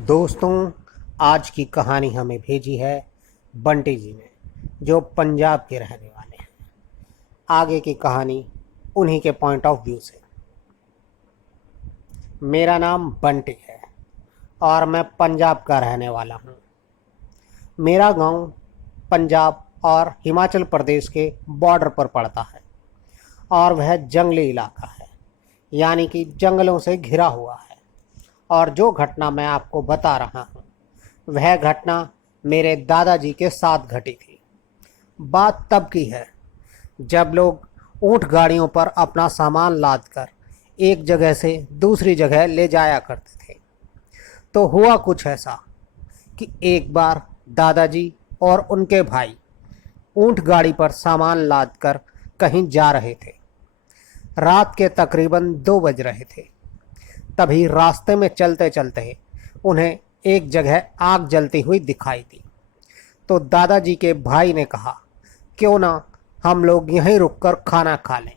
दोस्तों, आज की कहानी हमें भेजी है बंटी जी ने, जो पंजाब के रहने वाले हैं। आगे की कहानी उन्हीं के पॉइंट ऑफ व्यू से। मेरा नाम बंटी है और मैं पंजाब का रहने वाला हूँ। मेरा गांव पंजाब और हिमाचल प्रदेश के बॉर्डर पर पड़ता है और वह जंगली इलाका है, यानी कि जंगलों से घिरा हुआ है। और जो घटना मैं आपको बता रहा हूँ वह घटना मेरे दादाजी के साथ घटी थी। बात तब की है जब लोग ऊंट गाड़ियों पर अपना सामान लादकर एक जगह से दूसरी जगह ले जाया करते थे। तो हुआ कुछ ऐसा कि एक बार दादाजी और उनके भाई ऊंट गाड़ी पर सामान लादकर कहीं जा रहे थे। रात के तकरीबन 2 बज रहे थे। तभी रास्ते में चलते चलते उन्हें एक जगह आग जलती हुई दिखाई दी। तो दादाजी के भाई ने कहा, क्यों ना हम लोग यहीं रुककर खाना खा लें,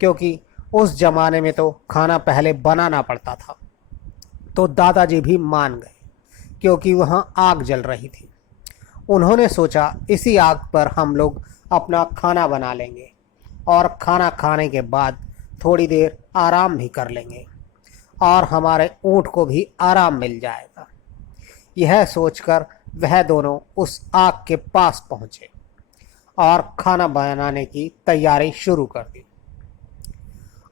क्योंकि उस जमाने में तो खाना पहले बनाना पड़ता था। तो दादाजी भी मान गए, क्योंकि वहाँ आग जल रही थी। उन्होंने सोचा इसी आग पर हम लोग अपना खाना बना लेंगे और खाना खाने के बाद थोड़ी देर आराम भी कर लेंगे और हमारे ऊँट को भी आराम मिल जाएगा। यह सोचकर वह दोनों उस आग के पास पहुँचे और खाना बनाने की तैयारी शुरू कर दी।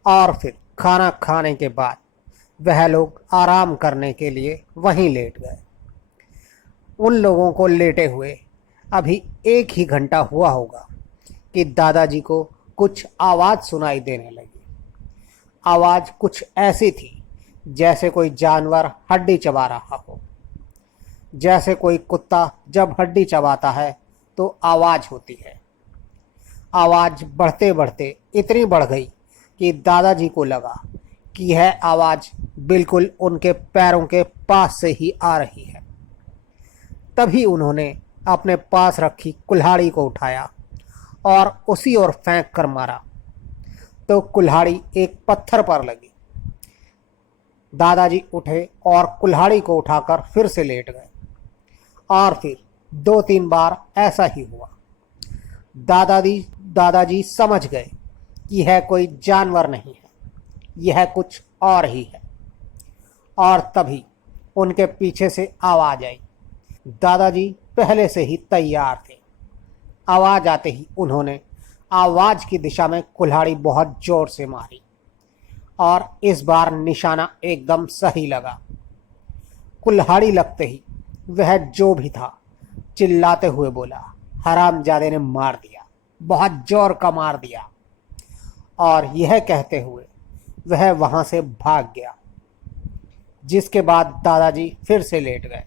और फिर खाना खाने के बाद वह लोग आराम करने के लिए वहीं लेट गए। उन लोगों को लेटे हुए अभी 1 ही घंटा हुआ होगा कि दादाजी को कुछ आवाज़ सुनाई देने लगी। आवाज़ कुछ ऐसी थी जैसे कोई जानवर हड्डी चबा रहा हो। जैसे कोई कुत्ता जब हड्डी चबाता है तो आवाज़ होती है। आवाज़ बढ़ते बढ़ते इतनी बढ़ गई कि दादाजी को लगा कि यह आवाज़ बिल्कुल उनके पैरों के पास से ही आ रही है। तभी उन्होंने अपने पास रखी कुल्हाड़ी को उठाया और उसी ओर फेंक कर मारा, तो कुल्हाड़ी एक पत्थर पर लगी। दादाजी उठे और कुल्हाड़ी को उठाकर फिर से लेट गए और फिर 2-3 बार ऐसा ही हुआ। दादाजी समझ गए कि यह कोई जानवर नहीं है, यह कुछ और ही है। और तभी उनके पीछे से आवाज़ आई। दादाजी पहले से ही तैयार थे। आवाज़ आते ही उन्होंने आवाज़ की दिशा में कुल्हाड़ी बहुत ज़ोर से मारी और इस बार निशाना एकदम सही लगा। कुल्हाड़ी लगते ही वह जो भी था चिल्लाते हुए बोला, हरामजादे ने मार दिया, बहुत जोर का मार दिया। और यह कहते हुए वह वहाँ से भाग गया, जिसके बाद दादाजी फिर से लेट गए।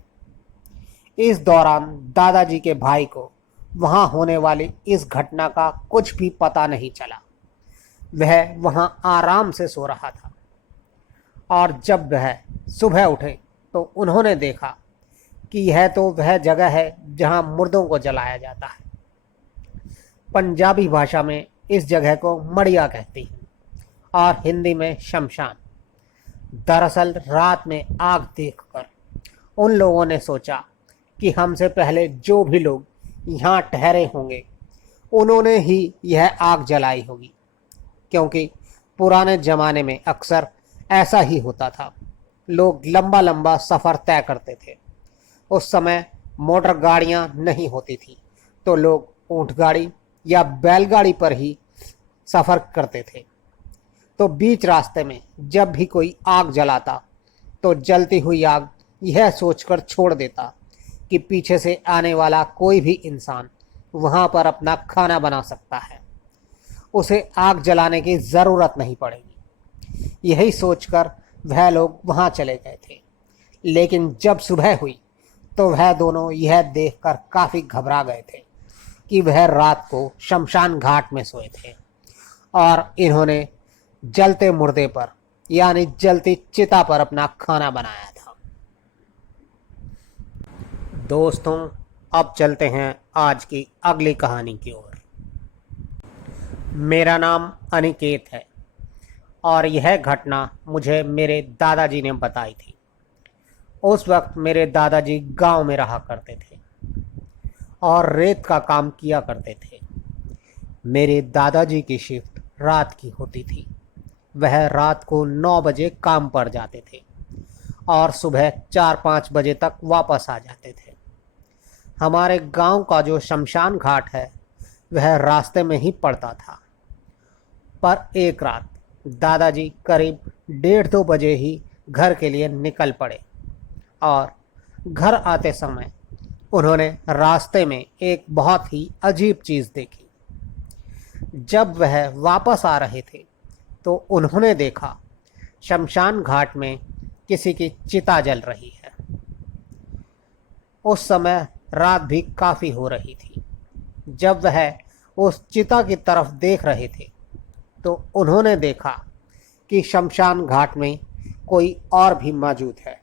इस दौरान दादाजी के भाई को वहाँ होने वाली इस घटना का कुछ भी पता नहीं चला। वह वहाँ आराम से सो रहा था और जब वह सुबह उठे तो उन्होंने देखा कि यह तो वह जगह है जहाँ मुर्दों को जलाया जाता है। पंजाबी भाषा में इस जगह को मड़िया कहती हैं और हिंदी में शमशान। दरअसल रात में आग देखकर उन लोगों ने सोचा कि हमसे पहले जो भी लोग यहाँ ठहरे होंगे उन्होंने ही यह आग जलाई होगी, क्योंकि पुराने ज़माने में अक्सर ऐसा ही होता था। लोग लंबा लंबा सफ़र तय करते थे। उस समय मोटर गाड़ियाँ नहीं होती थी, तो लोग ऊँट गाड़ी या बैलगाड़ी पर ही सफ़र करते थे। तो बीच रास्ते में जब भी कोई आग जलाता तो जलती हुई आग यह सोचकर छोड़ देता कि पीछे से आने वाला कोई भी इंसान वहाँ पर अपना खाना बना सकता है, उसे आग जलाने की ज़रूरत नहीं पड़ेगी। यही सोचकर वह लोग वहाँ चले गए थे। लेकिन जब सुबह हुई तो वह दोनों यह देखकर काफ़ी घबरा गए थे कि वह रात को शमशान घाट में सोए थे और इन्होंने जलते मुर्दे पर, यानी जलती चिता पर अपना खाना बनाया था। दोस्तों, अब चलते हैं आज की अगली कहानी की ओर। मेरा नाम अनिकेत है और यह घटना मुझे मेरे दादाजी ने बताई थी। उस वक्त मेरे दादाजी गांव में रहा करते थे और रेत का काम किया करते थे। मेरे दादाजी की शिफ्ट रात की होती थी। वह रात को 9 बजे काम पर जाते थे और सुबह 4-5 बजे तक वापस आ जाते थे। हमारे गांव का जो शमशान घाट है वह रास्ते में ही पड़ता था। पर एक रात दादाजी करीब 1:30-2 बजे ही घर के लिए निकल पड़े और घर आते समय उन्होंने रास्ते में एक बहुत ही अजीब चीज़ देखी। जब वह वापस आ रहे थे तो उन्होंने देखा शमशान घाट में किसी की चिता जल रही है। उस समय रात भी काफ़ी हो रही थी। जब वह उस चिता की तरफ देख रहे थे तो उन्होंने देखा कि शमशान घाट में कोई और भी मौजूद है।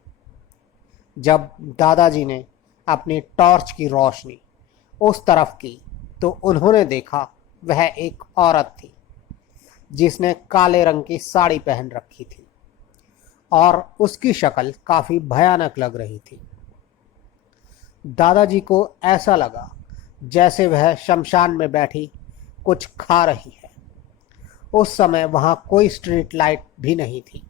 जब दादाजी ने अपनी टॉर्च की रोशनी उस तरफ की तो उन्होंने देखा वह एक औरत थी जिसने काले रंग की साड़ी पहन रखी थी और उसकी शक्ल काफ़ी भयानक लग रही थी। दादाजी को ऐसा लगा जैसे वह शमशान में बैठी कुछ खा रही है। उस समय वहाँ कोई स्ट्रीट लाइट भी नहीं थी,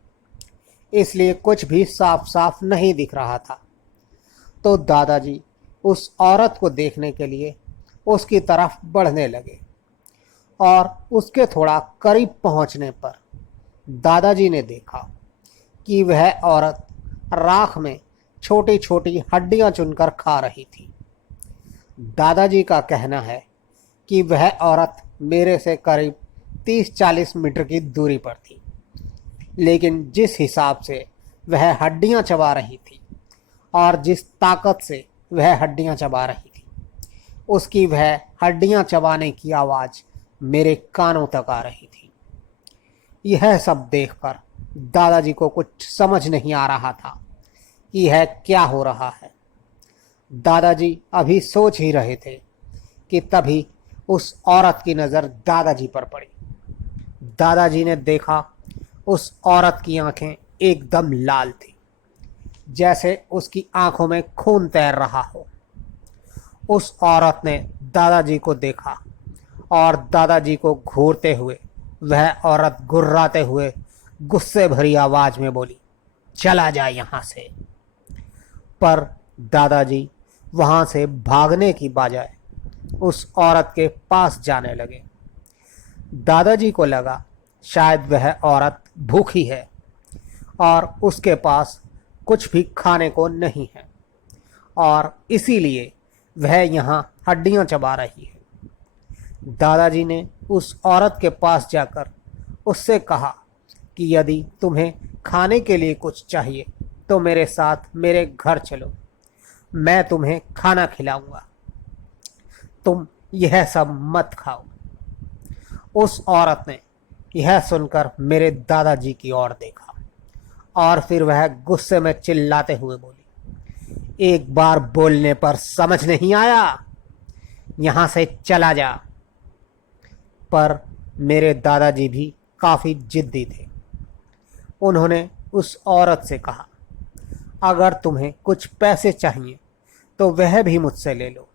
इसलिए कुछ भी साफ साफ नहीं दिख रहा था। तो दादाजी उस औरत को देखने के लिए उसकी तरफ बढ़ने लगे और उसके थोड़ा करीब पहुंचने पर दादाजी ने देखा कि वह औरत राख में छोटी छोटी हड्डियां चुनकर खा रही थी। दादाजी का कहना है कि वह औरत मेरे से करीब 30-40 मीटर की दूरी पर थी, लेकिन जिस हिसाब से वह हड्डियां चबा रही थी और जिस ताकत से वह हड्डियां चबा रही थी, उसकी वह हड्डियां चबाने की आवाज़ मेरे कानों तक आ रही थी। यह सब देखकर दादाजी को कुछ समझ नहीं आ रहा था कि यह क्या हो रहा है। दादाजी अभी सोच ही रहे थे कि तभी उस औरत की नज़र दादाजी पर पड़ी। दादाजी ने देखा उस औरत की आंखें एकदम लाल थी, जैसे उसकी आंखों में खून तैर रहा हो। उस औरत ने दादाजी को देखा और दादाजी को घूरते हुए वह औरत गुर्राते हुए गुस्से भरी आवाज में बोली, चला जा यहाँ से। पर दादाजी वहाँ से भागने की बजाय उस औरत के पास जाने लगे। दादाजी को लगा शायद वह औरत भूखी है और उसके पास कुछ भी खाने को नहीं है और इसीलिए वह यहाँ हड्डियाँ चबा रही है। दादाजी ने उस औरत के पास जाकर उससे कहा कि यदि तुम्हें खाने के लिए कुछ चाहिए तो मेरे साथ मेरे घर चलो, मैं तुम्हें खाना खिलाऊंगा, तुम यह सब मत खाओ। उस औरत ने यह सुनकर मेरे दादाजी की ओर देखा और फिर वह गुस्से में चिल्लाते हुए बोली, एक बार बोलने पर समझ नहीं आया, यहाँ से चला जा। पर मेरे दादाजी भी काफ़ी जिद्दी थे। उन्होंने उस औरत से कहा, अगर तुम्हें कुछ पैसे चाहिए तो वह भी मुझसे ले लो,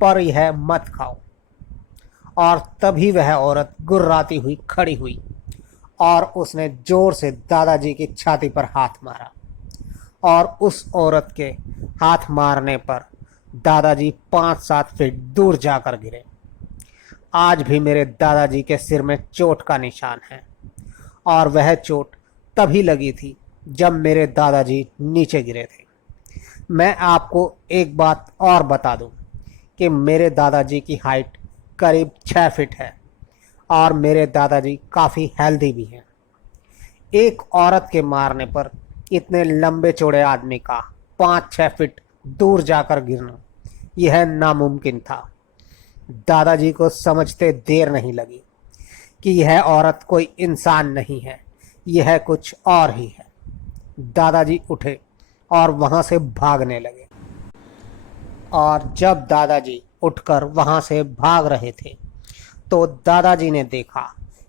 पर यह मत खाओ। और तभी वह औरत गुर्राती हुई खड़ी हुई और उसने ज़ोर से दादाजी की छाती पर हाथ मारा और उस औरत के हाथ मारने पर दादाजी 5-7 फीट दूर जाकर गिरे। आज भी मेरे दादाजी के सिर में चोट का निशान है और वह चोट तभी लगी थी जब मेरे दादाजी नीचे गिरे थे। मैं आपको एक बात और बता दूं कि मेरे दादाजी की हाइट करीब 6 फीट है और मेरे दादाजी काफ़ी हेल्दी भी हैं। एक औरत के मारने पर इतने लंबे चौड़े आदमी का 5-6 फीट दूर जाकर गिरना यह नामुमकिन था। दादाजी को समझते देर नहीं लगी कि यह औरत कोई इंसान नहीं है, यह कुछ और ही है। दादाजी उठे और वहाँ से भागने लगे और जब दादाजी उठकर वहाँ से भाग रहे थे तो दादाजी ने देखा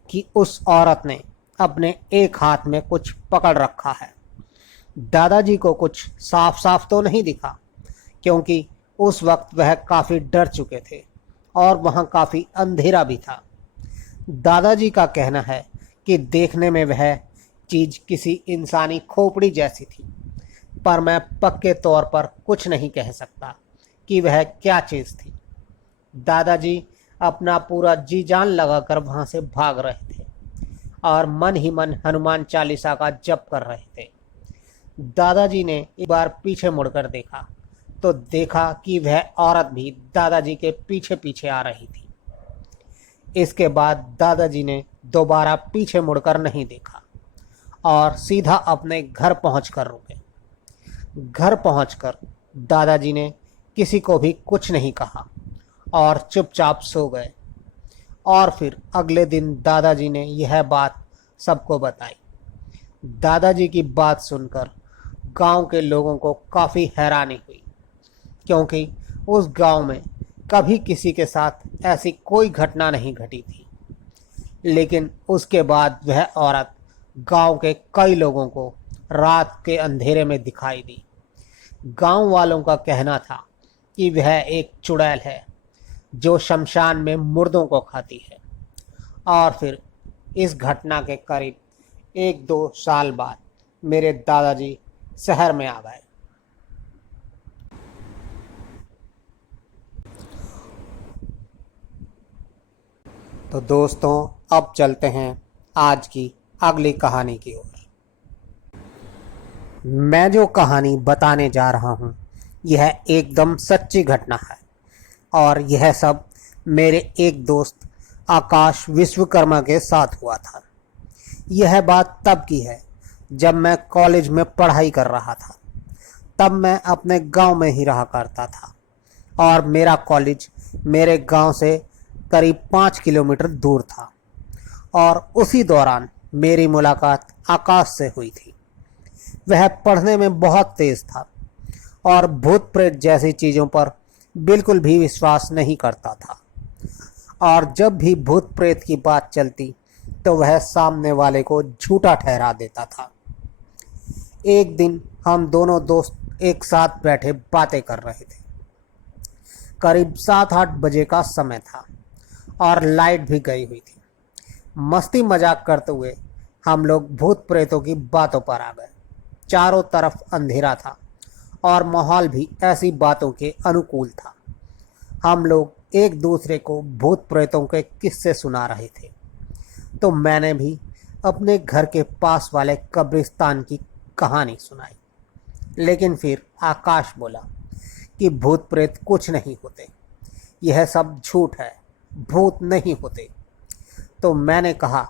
कि उस औरत ने अपने एक हाथ में कुछ पकड़ रखा है दादाजी को कुछ साफ साफ तो नहीं दिखा, क्योंकि उस वक्त वह काफ़ी डर चुके थे और वहाँ काफ़ी अंधेरा भी था। दादाजी का कहना है कि देखने में वह चीज़ किसी इंसानी खोपड़ी जैसी थी, पर मैं पक्के तौर पर कुछ नहीं कह सकता कि वह क्या चीज़ थी। दादाजी अपना पूरा जी जान लगाकर वहाँ से भाग रहे थे और मन ही मन हनुमान चालीसा का जप कर रहे थे। दादाजी ने एक बार पीछे मुड़कर देखा तो देखा कि वह औरत भी दादाजी के पीछे पीछे आ रही थी। इसके बाद दादाजी ने दोबारा पीछे मुड़कर नहीं देखा और सीधा अपने घर पहुंचकर रुके। घर पहुंचकर दादाजी ने किसी को भी कुछ नहीं कहा और चुपचाप सो गए। और फिर अगले दिन दादाजी ने यह बात सबको बताई। दादाजी की बात सुनकर गांव के लोगों को काफ़ी हैरानी हुई, क्योंकि उस गांव में कभी किसी के साथ ऐसी कोई घटना नहीं घटी थी। लेकिन उसके बाद वह औरत गांव के कई लोगों को रात के अंधेरे में दिखाई दी। गांव वालों का कहना था कि वह एक चुड़ैल है जो शमशान में मुर्दों को खाती है। और फिर इस घटना के करीब 1-2 साल बाद मेरे दादाजी शहर में आ गए। तो दोस्तों, अब चलते हैं आज की अगली कहानी की ओर। मैं जो कहानी बताने जा रहा हूँ यह एकदम सच्ची घटना है और यह सब मेरे एक दोस्त आकाश विश्वकर्मा के साथ हुआ था। यह बात तब की है जब मैं कॉलेज में पढ़ाई कर रहा था। तब मैं अपने गांव में ही रहा करता था और मेरा कॉलेज मेरे गांव से करीब 5 किलोमीटर दूर था। और उसी दौरान मेरी मुलाकात आकाश से हुई थी। वह पढ़ने में बहुत तेज था और भूत प्रेत जैसी चीज़ों पर बिल्कुल भी विश्वास नहीं करता था। और जब भी भूत प्रेत की बात चलती तो वह सामने वाले को झूठा ठहरा देता था। एक दिन हम दोनों दोस्त एक साथ बैठे बातें कर रहे थे। करीब 7-8 बजे का समय था और लाइट भी गई हुई थी। मस्ती मजाक करते हुए हम लोग भूत प्रेतों की बातों पर आ गए। चारों तरफ अंधेरा था और माहौल भी ऐसी बातों के अनुकूल था। हम लोग एक दूसरे को भूत प्रेतों के किस्से सुना रहे थे। तो मैंने भी अपने घर के पास वाले कब्रिस्तान की कहानी सुनाई। लेकिन फिर आकाश बोला कि भूत प्रेत कुछ नहीं होते, यह सब झूठ है, भूत नहीं होते। तो मैंने कहा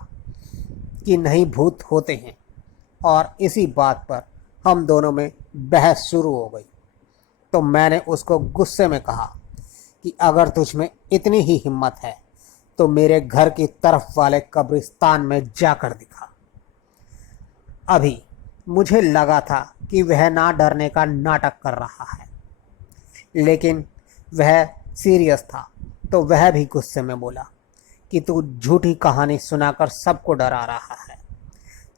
कि नहीं, भूत होते हैं। और इसी बात पर हम दोनों में बहस शुरू हो गई। तो मैंने उसको गुस्से में कहा कि अगर तुझ में इतनी ही हिम्मत है तो मेरे घर की तरफ वाले कब्रिस्तान में जाकर दिखा। अभी मुझे लगा था कि वह ना डरने का नाटक कर रहा है, लेकिन वह सीरियस था। तो वह भी गुस्से में बोला कि तू झूठी कहानी सुनाकर सबको डरा रहा है।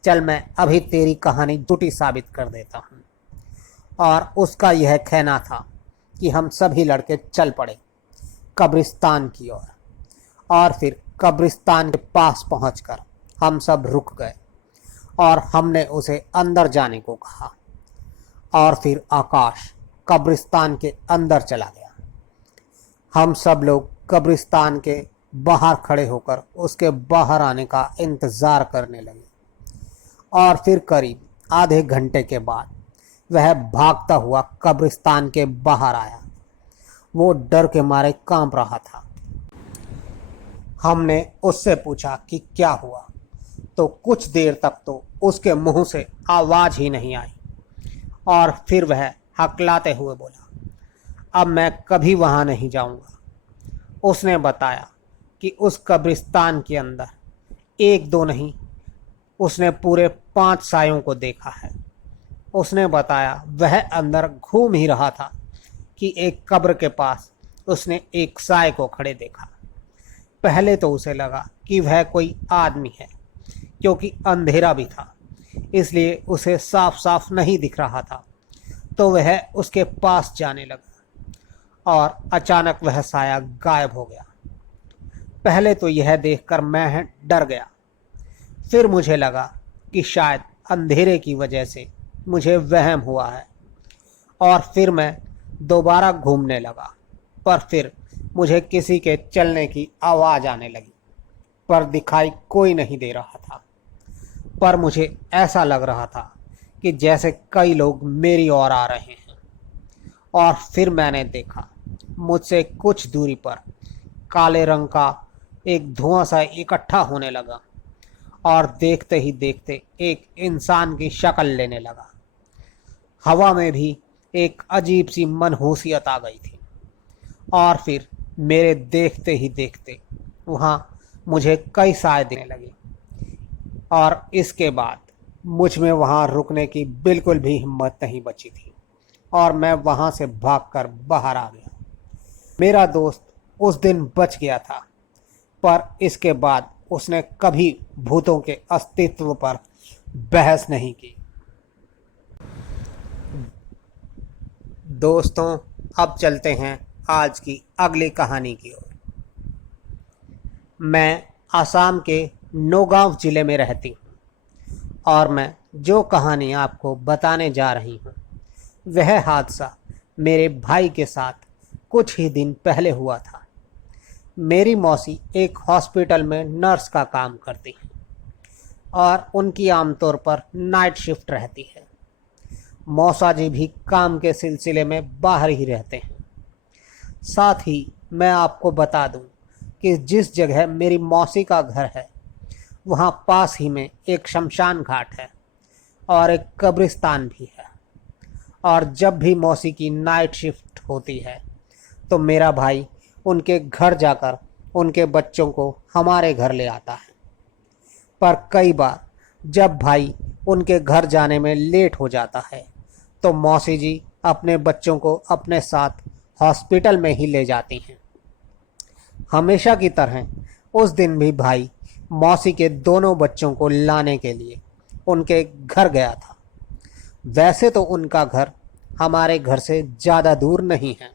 चल, मैं अभी तेरी कहानी झूठी साबित कर देता हूँ। और उसका यह कहना था कि हम सभी लड़के चल पड़े कब्रिस्तान की ओर। और फिर कब्रिस्तान के पास पहुंचकर हम सब रुक गए और हमने उसे अंदर जाने को कहा। और फिर आकाश कब्रिस्तान के अंदर चला गया। हम सब लोग कब्रिस्तान के बाहर खड़े होकर उसके बाहर आने का इंतज़ार करने लगे। और फिर करीब आधे घंटे के बाद वह भागता हुआ कब्रिस्तान के बाहर आया। वो डर के मारे कांप रहा था। हमने उससे पूछा कि क्या हुआ, तो कुछ देर तक तो उसके मुंह से आवाज़ ही नहीं आई। और फिर वह हकलाते हुए बोला, अब मैं कभी वहाँ नहीं जाऊँगा। उसने बताया कि उस कब्रिस्तान के अंदर 1-2 नहीं, उसने पूरे 5 सायों को देखा है। उसने बताया वह अंदर घूम ही रहा था कि एक कब्र के पास उसने एक साय को खड़े देखा। पहले तो उसे लगा कि वह कोई आदमी है, क्योंकि अंधेरा भी था, इसलिए उसे साफ साफ नहीं दिख रहा था। तो वह उसके पास जाने लगा और अचानक वह साया गायब हो गया। पहले तो यह देखकर मैं डर गया। फिर मुझे लगा कि शायद अंधेरे की वजह से मुझे वहम हुआ है, और फिर मैं दोबारा घूमने लगा। पर फिर मुझे किसी के चलने की आवाज़ आने लगी, पर दिखाई कोई नहीं दे रहा था। पर मुझे ऐसा लग रहा था कि जैसे कई लोग मेरी ओर आ रहे हैं। और फिर मैंने देखा, मुझसे कुछ दूरी पर काले रंग का एक धुआं सा इकट्ठा होने लगा और देखते ही देखते एक इंसान की शक्ल लेने लगा। हवा में भी एक अजीब सी मनहूसियत आ गई थी। और फिर मेरे देखते ही देखते वहाँ मुझे कई साए देने लगे, और इसके बाद मुझ में वहाँ रुकने की बिल्कुल भी हिम्मत नहीं बची थी, और मैं वहाँ से भागकर बाहर आ गया। मेरा दोस्त उस दिन बच गया था, पर इसके बाद उसने कभी भूतों के अस्तित्व पर बहस नहीं की। दोस्तों, अब चलते हैं आज की अगली कहानी की ओर। मैं आसाम के नौगांव ज़िले में रहती हूँ, और मैं जो कहानी आपको बताने जा रही हूँ वह हादसा मेरे भाई के साथ कुछ ही दिन पहले हुआ था। मेरी मौसी एक हॉस्पिटल में नर्स का काम करती हैं, और उनकी आमतौर पर नाइट शिफ्ट रहती है। मौसा जी भी काम के सिलसिले में बाहर ही रहते हैं। साथ ही मैं आपको बता दूं कि जिस जगह मेरी मौसी का घर है वहाँ पास ही में एक शमशान घाट है और एक कब्रिस्तान भी है। और जब भी मौसी की नाइट शिफ्ट होती है तो मेरा भाई उनके घर जाकर उनके बच्चों को हमारे घर ले आता है। पर कई बार जब भाई उनके घर जाने में लेट हो जाता है तो मौसी जी अपने बच्चों को अपने साथ हॉस्पिटल में ही ले जाती हैं। हमेशा की तरह उस दिन भी भाई मौसी के दोनों बच्चों को लाने के लिए उनके घर गया था। वैसे तो उनका घर हमारे घर से ज़्यादा दूर नहीं है,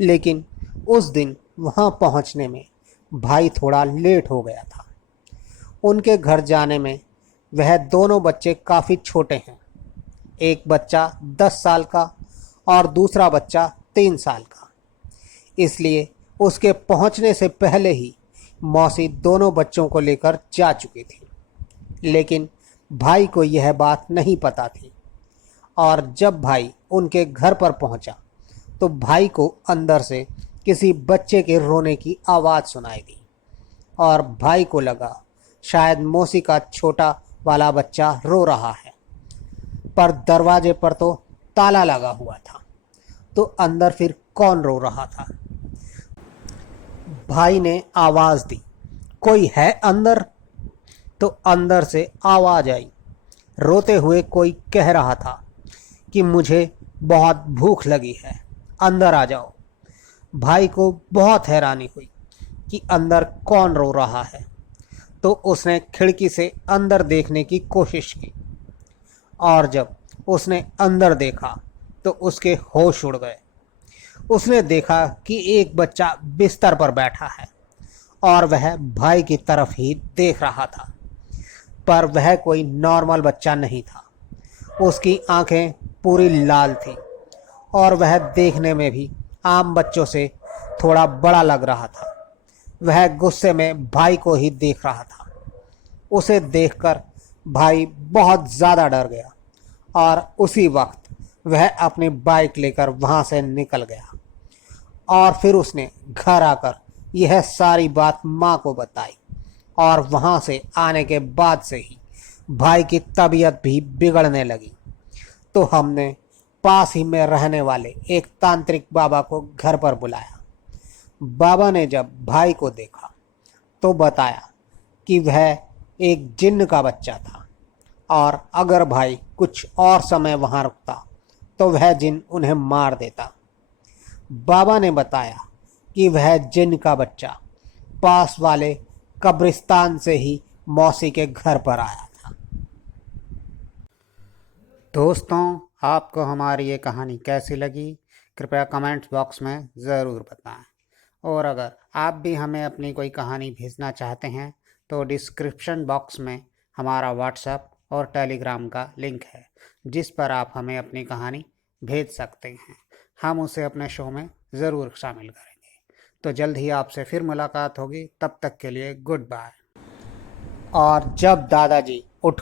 लेकिन उस दिन वहाँ पहुँचने में भाई थोड़ा लेट हो गया था। उनके घर जाने में वह दोनों बच्चे काफ़ी छोटे हैं। एक बच्चा 10 साल का और दूसरा बच्चा 3 साल का। इसलिए उसके पहुंचने से पहले ही मौसी दोनों बच्चों को लेकर जा चुकी थी, लेकिन भाई को यह बात नहीं पता थी। और जब भाई उनके घर पर पहुंचा तो भाई को अंदर से किसी बच्चे के रोने की आवाज़ सुनाई दी, और भाई को लगा शायद मौसी का छोटा वाला बच्चा रो रहा है। पर दरवाजे पर तो ताला लगा हुआ था, तो अंदर फिर कौन रो रहा था? भाई ने आवाज़ दी, कोई है अंदर? तो अंदर से आवाज़ आई। रोते हुए कोई कह रहा था कि मुझे बहुत भूख लगी है, अंदर आ जाओ। भाई को बहुत हैरानी हुई कि अंदर कौन रो रहा है, तो उसने खिड़की से अंदर देखने की कोशिश की, और जब उसने अंदर देखा तो उसके होश उड़ गए। उसने देखा कि एक बच्चा बिस्तर पर बैठा है और वह भाई की तरफ ही देख रहा था। पर वह कोई नॉर्मल बच्चा नहीं था। उसकी आंखें पूरी लाल थी और वह देखने में भी आम बच्चों से थोड़ा बड़ा लग रहा था। वह गुस्से में भाई को ही देख रहा था। उसे देखकर भाई बहुत ज़्यादा डर गया और उसी वक्त वह अपनी बाइक लेकर वहाँ से निकल गया। और फिर उसने घर आकर यह सारी बात माँ को बताई, और वहाँ से आने के बाद से ही भाई की तबीयत भी बिगड़ने लगी। तो हमने पास ही में रहने वाले एक तांत्रिक बाबा को घर पर बुलाया। बाबा ने जब भाई को देखा तो बताया कि वह एक जिन्न का बच्चा था, और अगर भाई कुछ और समय वहाँ रुकता तो वह जिन्न उन्हें मार देता। बाबा ने बताया कि वह जिन्न का बच्चा पास वाले कब्रिस्तान से ही मौसी के घर पर आया था। दोस्तों, आपको हमारी ये कहानी कैसी लगी? कृपया कमेंट्स बॉक्स में ज़रूर बताएं। और अगर आप भी हमें अपनी कोई कहानी भेजना चाहते हैं तो डिस्क्रिप्शन बॉक्स में हमारा व्हाट्सएप और टेलीग्राम का लिंक है, जिस पर आप हमें अपनी कहानी भेज सकते हैं। हम उसे अपने शो में ज़रूर शामिल करेंगे। तो जल्द ही आपसे फिर मुलाकात होगी। तब तक के लिए गुड बाय। और जब दादाजी उठ